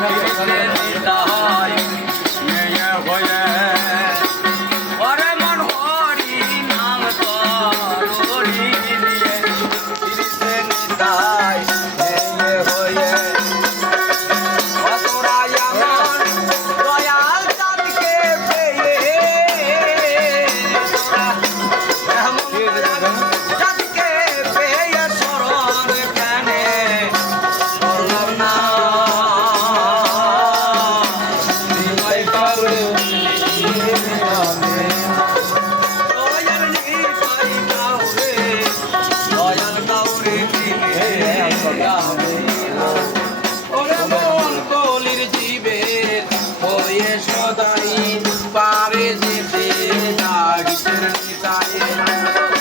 です。হয়ে সদাই পারে যেতে ডাকিতের নিতাই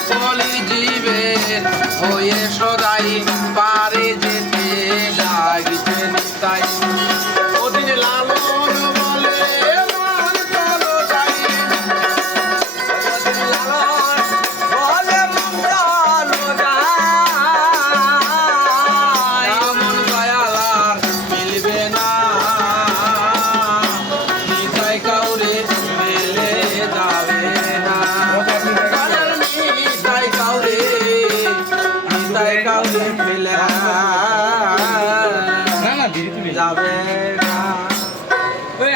কলির জীবের হয়ে সদাই পারে Ah, não ah, ah, ah, ah, ah, ah, ah, ah, ah, ah, ah, ah, ah,